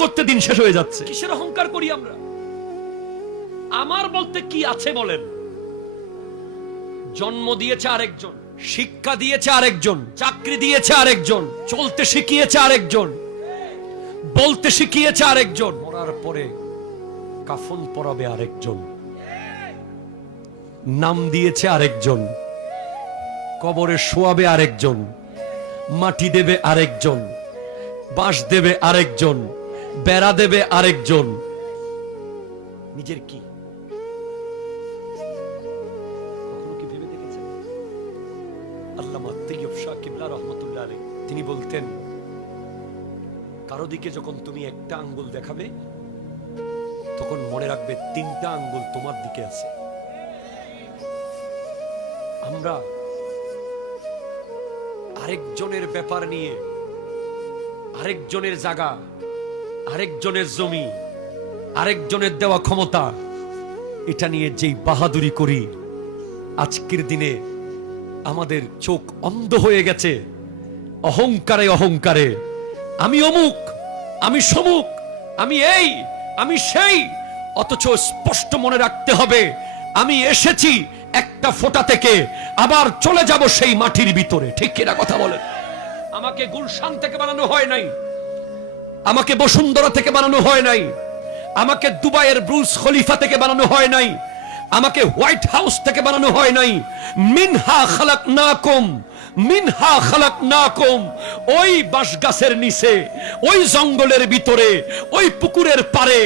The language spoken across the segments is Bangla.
করতে দিন শেষ হয়ে যাচ্ছে। কিসের অহংকার করি আমরা? আমার বলতে কি আছে বলেন? জন্ম দিয়েছে আরেকজন, শিক্ষা দিয়েছে আরেকজন, চাকরি দিয়েছে আরেকজন, চলতে শিখিয়েছে আরেকজন, বলতে শিখিয়েছে আরেকজন, মরার পরে কাফন পরাবে আরেকজন, নাম দিয়েছে আরেকজন, কবরে শোয়াবে আরেকজন, মাটি দেবে আরেকজন, বাঁশ দেবে আরেকজন, বেড়া দেবে আরেকজন। নিজের কি কখনো কি ভেবে দেখেছেন? আল্লামা তৈয়ব শাহ কিবলা রহমতুল্লাহ আলাইহি তিনি বলতেন, কারো দিকে যখন তুমি একটা আঙ্গুল দেখাবে তখন মনে রাখবে তিনটা আঙ্গুল তোমার দিকে আছে। আমরা আরেকজনের ব্যাপার নিয়ে, আরেকজনের জায়গা, আরেকজনের জমি, আরেকজনের দেওয়া ক্ষমতা, এটা নিয়ে যেই বাহাদুরি করি, আজকের দিনে আমাদের চোখ অন্ধ হয়ে গেছে অহংকারে অহংকারে। আমি অমুক, আমি সমুক, আমি এই, আমি সেই। অথচ স্পষ্ট মনে রাখতে হবে, আমি এসেছি একটা ফোঁটা থেকে, আবার চলে যাব সেই মাটির ভিতরে। ঠিক কিনা কথা বলেন? আমাকে গুলশান থেকে বানানো হয় নাই, আমাকে বসুন্ধরা থেকে বানানো হয় নাই, আমাকে দুবাইয়ের ব্রুজ খলিফা থেকে বানানো হয় নাই, আমাকে হোয়াইট হাউস থেকে বানানো হয় নাই। মিনহা খালাকনাকুম, মিনহা খালাকনাকুম। ওই বাঁশগাছের নিচে, ওই জঙ্গলের ভিতরে, ওই পুকুরের পারে,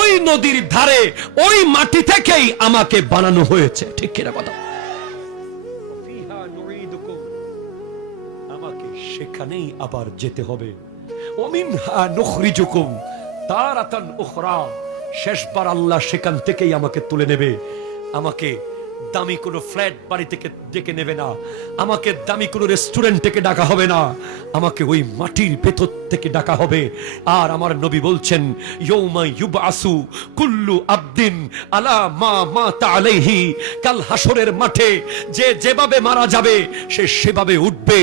ওই নদীর ধারে, ওই মাটি থেকেই আমাকে বানানো হয়েছে। ঠিক কিনা কথা? ফিহা নুঈদুকুম, আমাকে সেখানেই আবার যেতে হবে। ওমিনহা নুখরিজুকুম তারাতান উখরা, শেষবার আল্লাহ সেখান থেকেই আমাকে তুলে নেবে। আমাকে দামি কোনো ফ্ল্যাট বাড়ি থেকে ডেকে নেবে না, আমাকে দামি কোনো রেস্টুরেন্ট থেকে ডাকা হবে না, আমাকে ওই মাটির ভেতর থেকে ডাকা হবে। আর আমার নবী বলছেন, ইয়াউমা ইউবআসু কুল্লু আবদিন আলা মা মাতা আলাইহি, কাল হাসরের মাঠে যে যেভাবে মারা যাবে সে সেভাবে উঠবে।